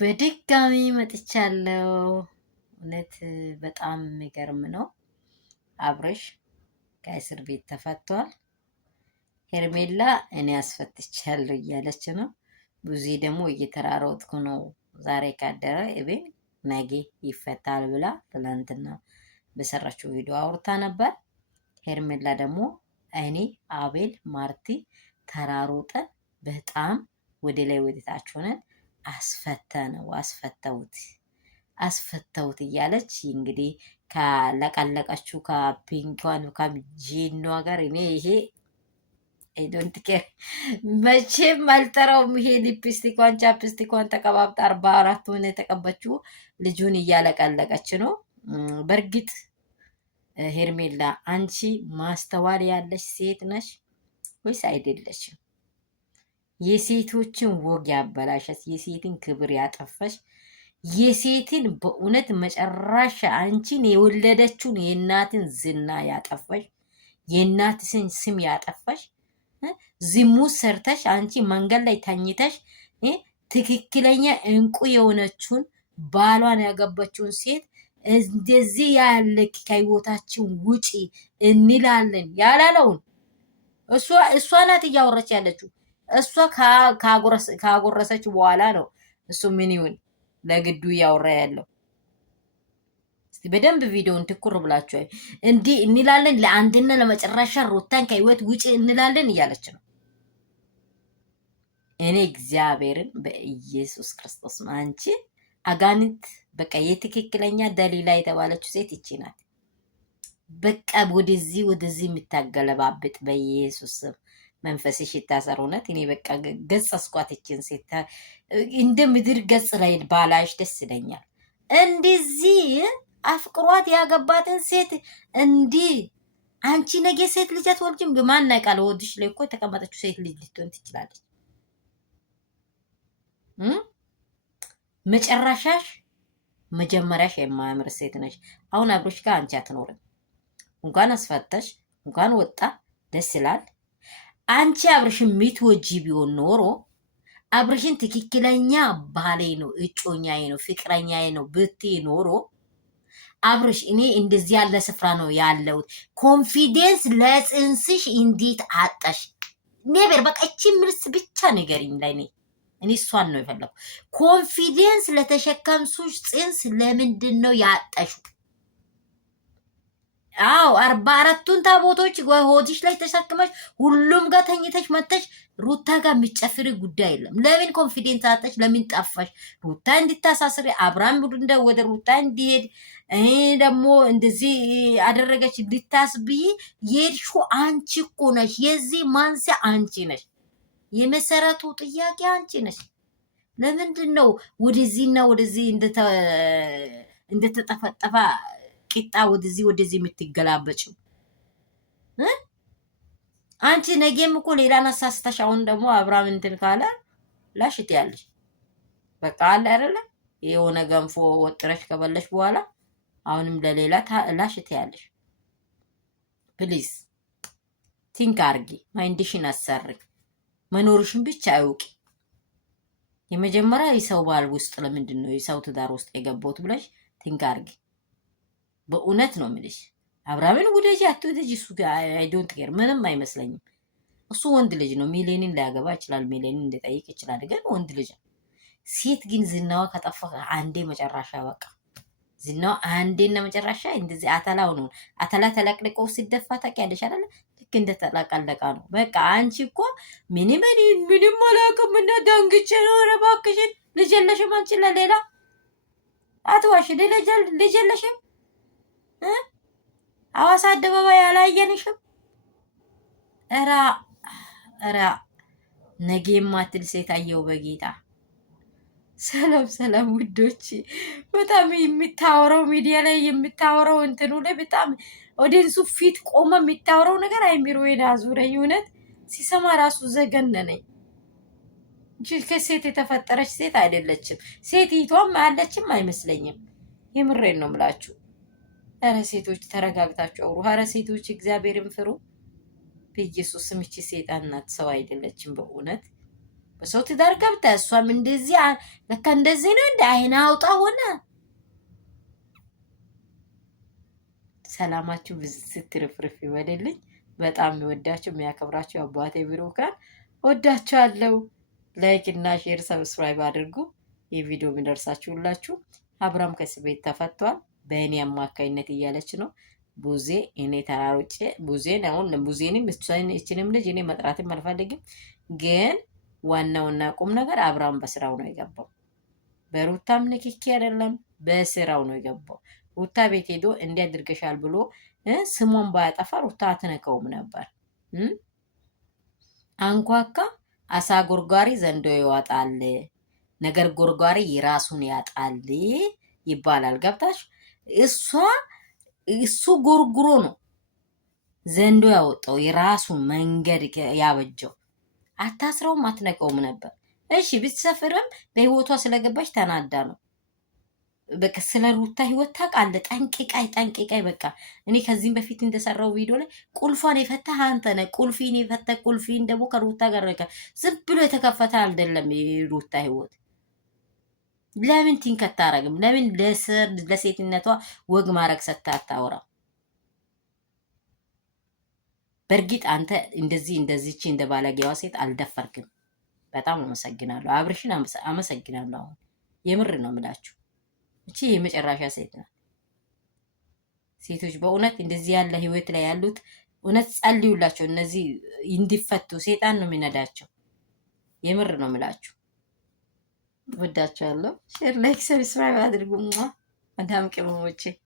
በድጋሚ መጥቻለሁ። እውነት በጣም የሚገርም ነው። አብርሽ ከእስር ቤት ተፈቷል። ሄርሜላ እኔ አስፈትቻለሁ እያለች ነው። ብዙ ደግሞ እየተራሮጥኩ ነው። ዛሬ ካደረ እቤት ነገ ይፈታል ብላ ትላንትና በሰራችው ቪዲዮ አውርታ ነበር። ሄርሜላ ደግሞ እኔ አቤል ማርቲ ተራሮጠን በጣም ወደ ላይ ወደታች ሆነን አስፈተውት እያለች እንግዲህ ካለቀለቀችው ከፒንኳን ከጂኗ ጋር እኔ ይሄ ዶንት ኬር መቼም አልጠራውም። ይሄ ሊፕስቲኳን ቻፕስቲኳን ተቀባብጣ 44 ሆነ የተቀበችው ልጁን እያለቀለቀች ነው። በእርግጥ ሄርሜላ አንቺ ማስተዋል ያለሽ ሴት ነሽ ወይስ አይደለሽም? የሴቶችን ወግ ያበላሸሽ፣ የሴትን ክብር ያጠፈሽ፣ የሴትን በእውነት መጨረሻ አንቺን የወለደችውን የእናትን ዝና ያጠፈሽ፣ የእናትሽን ስም ያጠፈሽ፣ ዝሙት ሰርተሽ አንቺ መንገድ ላይ ተኝተሽ ትክክለኛ እንቁ የሆነችውን ባሏን ያገባችውን ሴት እንደዚህ ያለ ከህይወታችን ውጪ እንላለን ያላለውን እሷ ናት እያወረች ያለችው። እሷ ካጎረሰች በኋላ ነው እሱ ምን ይሁን ለግዱ እያወራ ያለው። እስቲ በደንብ ቪዲዮን ትኩር ብላችሁ እንዲህ እንላለን ለአንድና ለመጨረሻ ሩታን ከህይወት ውጪ እንላለን እያለች ነው። እኔ እግዚአብሔርን በኢየሱስ ክርስቶስ አንቺ አጋንንት በቃ የትክክለኛ ደሊላ የተባለችው ሴት ይቺ ናት። በቃ ወደዚህ የምታገለባብጥ በኢየሱስ ስም መንፈስሽ ይታሰር። እውነት እኔ በቃ ገጽ አስኳትችን ሴት እንደ ምድር ገጽ ላይ ባላሽ ደስ ይለኛል። እንደዚህ አፍቅሯት ያገባትን ሴት እንዲህ አንቺ ነገ ሴት ልጅ አትወልጂም። ማን ያውቃል? ወድሽ ላይ እኮ የተቀመጠችው ሴት ልጅ ልትሆን ትችላለች። መጨረሻሽ መጀመሪያሽ የማያምር ሴት ነሽ። አሁን አብሮሽ ጋር አንቺ አትኖርም። እንኳን አስፈተሽ እንኳን ወጣ ደስ ይላል። አንቺ አብርሽን የምትወጂ ቢሆን ኖሮ አብርሽን ትክክለኛ ባሌ ነው፣ እጮኛዬ ነው፣ ፍቅረኛዬ ነው ብትይ ኖሮ አብርሽ እኔ እንደዚህ ያለ ስፍራ ነው ያለሁት፣ ኮንፊደንስ ለጽንስሽ እንዴት አጣሽ? ኔበር በቃ እቺ ምርስ ብቻ ንገሪኝ ለኔ። እኔ እሷን ነው የፈለኩ። ኮንፊደንስ ለተሸከምሱሽ ጽንስ ለምንድን ነው ያጣሽው? አዎ 44ቱን ታቦቶች ሆድሽ ላይ ተሸክመሽ ሁሉም ጋር ተኝተሽ መተሽ ሩታ ጋር የሚጨፍሪ ጉዳይ የለም። ለምን ኮንፊደንስ አጣሽ? ለምን ጠፋሽ? ሩታ እንድታሳስሪ አብርሃም ወደ ሩታ እንዲሄድ ደግሞ እንደዚህ አደረገች እንድታስብይ የሄድሽው አንቺ እኮ ነሽ። የዚህ ማንሲያ አንቺ ነሽ። የመሰረቱ ጥያቄ አንቺ ነሽ። ለምንድን ነው ወደዚህና ወደዚህ እንደተጠፈጠፈ ቂጣ ወደዚህ የምትገላበጭው? አንቺ ነገም እኮ ሌላን አሳስተሽ አሁን ደግሞ አብርሃም እንትን ካለ ላሽት ያለሽ በቃ አለ አይደለ? የሆነ ገንፎ ወጥረሽ ከበለሽ በኋላ አሁንም ለሌላ ላሽት ያለሽ። ፕሊዝ ቲንክ አርጊ፣ ማይንድሽን አሰሪ፣ መኖርሽን ብቻ አውቂ። የመጀመሪያ የሰው ባል ውስጥ ለምንድን ነው የሰው ትዳር ውስጥ የገባሁት ብለሽ ቲንክ አርጊ። በእውነት ነው የምልሽ። አብርሃምን ውደጂ አትውደጂ እሱ አይ ዶንት ኬር ምንም አይመስለኝም። እሱ ወንድ ልጅ ነው። ሚሊዮንን ሊያገባ ይችላል፣ ሚሊዮንን እንደጠይቅ ይችላል፣ ግን ወንድ ልጅ ነው። ሴት ግን ዝናዋ ከጠፋ አንዴ መጨረሻ በቃ ዝናዋ አንዴና መጨረሻ እንደዚህ አተላው ነው። አተላ ተለቅልቆ ሲደፋ ታውቂያለሽ አይደል? ልክ እንደተለቀለቀ ነው በቃ። አንቺ እኮ ምንም አላውቅም እና ደንግጬ ነው። ኧረ እባክሽን ልጅ የለሽም አንቺ። ለሌላ አትዋሽ። ልጅ የለሽም። ሐዋሳ አደባባይ አላየንሽም? ኧረ ነገ የማትል ሴት አየው በጌታ። ሰላም ውዶች፣ በጣም የምታወራው ሚዲያ ላይ የምታወራው እንትኑ ላይ በጣም ኦዲንሱ ፊት ቆመ የምታወራው ነገር አይሚሮ አዙረኝ። እውነት ሲሰማ ራሱ ዘገነነኝ። ከሴት የተፈጠረች ሴት አይደለችም። ሴቲቷም አለችም አይመስለኝም። የምሬን ነው የምላችሁ። ኧረ ሴቶች ተረጋግታችሁ አውሩ። ኧረ ሴቶች እግዚአብሔርን ፍሩ። በኢየሱስ ስም እቺ ሴጣን ናት፣ ሰው አይደለችም በእውነት። በሰው ትዳር ገብታ እሷም እንደዚህ ለካ እንደዚህ ነው እንደ አይና አውጣ ሆነ። ሰላማችሁ ብዝት ትርፍርፍ ይበልልኝ። በጣም የሚወዳችሁ የሚያከብራችሁ አባቴ ብሩካን ወዳችኋለሁ። ላይክ እና ሼር ሰብስክራይብ አድርጉ። የቪዲዮ የሚደርሳችሁ ሁላችሁ። አብርሃም ከእስር ቤት ተፈቷል በእኔ አማካይነት እያለች ነው ቡዜ። እኔ ተራሮጬ ቡዜን አሁን ቡዜንም እችንም ልጅ እኔ መጥራትም አልፈልግም፣ ግን ዋናውና ቁም ነገር አብርሃም በስራው ነው የገባው። በሩታም ንክኪ አይደለም፣ በስራው ነው የገባው። ሩታ ቤት ሄዶ እንዲያድርገሻል ብሎ ስሟን ባያጠፋ ሩታ አትነከውም ነበር። አንኳካ አሳ ጎርጓሪ ዘንዶ ይዋጣል፣ ነገር ጎርጓሪ የራሱን ያጣል ይባላል። ገብታሽ? እሱ ጎርጉሮ ነው ዘንዶ ያወጣው፣ የራሱን መንገድ ያበጀው። አታስረውም፣ አትነቀውም ነበር። እሺ ብትሰፍርም በህይወቷ ስለገባች ተናዳ ነው። በቃ ስለ ሩታ ህይወት ታውቃለህ። ጠንቅቃይ በቃ እኔ ከዚህም በፊት እንደሰራው ቪዲዮ ላይ ቁልፏን የፈታህ አንተ ነህ። ቁልፊን የፈታህ ቁልፊን ደግሞ ከሩታ ጋር ዝም ብሎ የተከፈተ አይደለም የሩታ ህይወት። ለምን ቲንከት አታረግም? ለምን ለሴትነቷ ወግ ማረግ ሰታ አታወራም? በእርግጥ አንተ እንደዚህች እንደ ባለጌዋ ሴት አልደፈርክም። በጣም አመሰግናለሁ። አብርሽን አመሰግናለሁ። አሁን የምር ነው የምላችሁ። እቺ የመጨረሻ ሴት ናት። ሴቶች በእውነት እንደዚህ ያለ ህይወት ላይ ያሉት እውነት ጸልዩላቸው። እነዚህ እንዲፈቱ ሴጣን ነው የሚነዳቸው። የምር ነው የምላችሁ። ወዳችኋለሁ። ሼር፣ ላይክ፣ ሰብስክራይብ አድርጉ። ማዳም ቅመሞቼ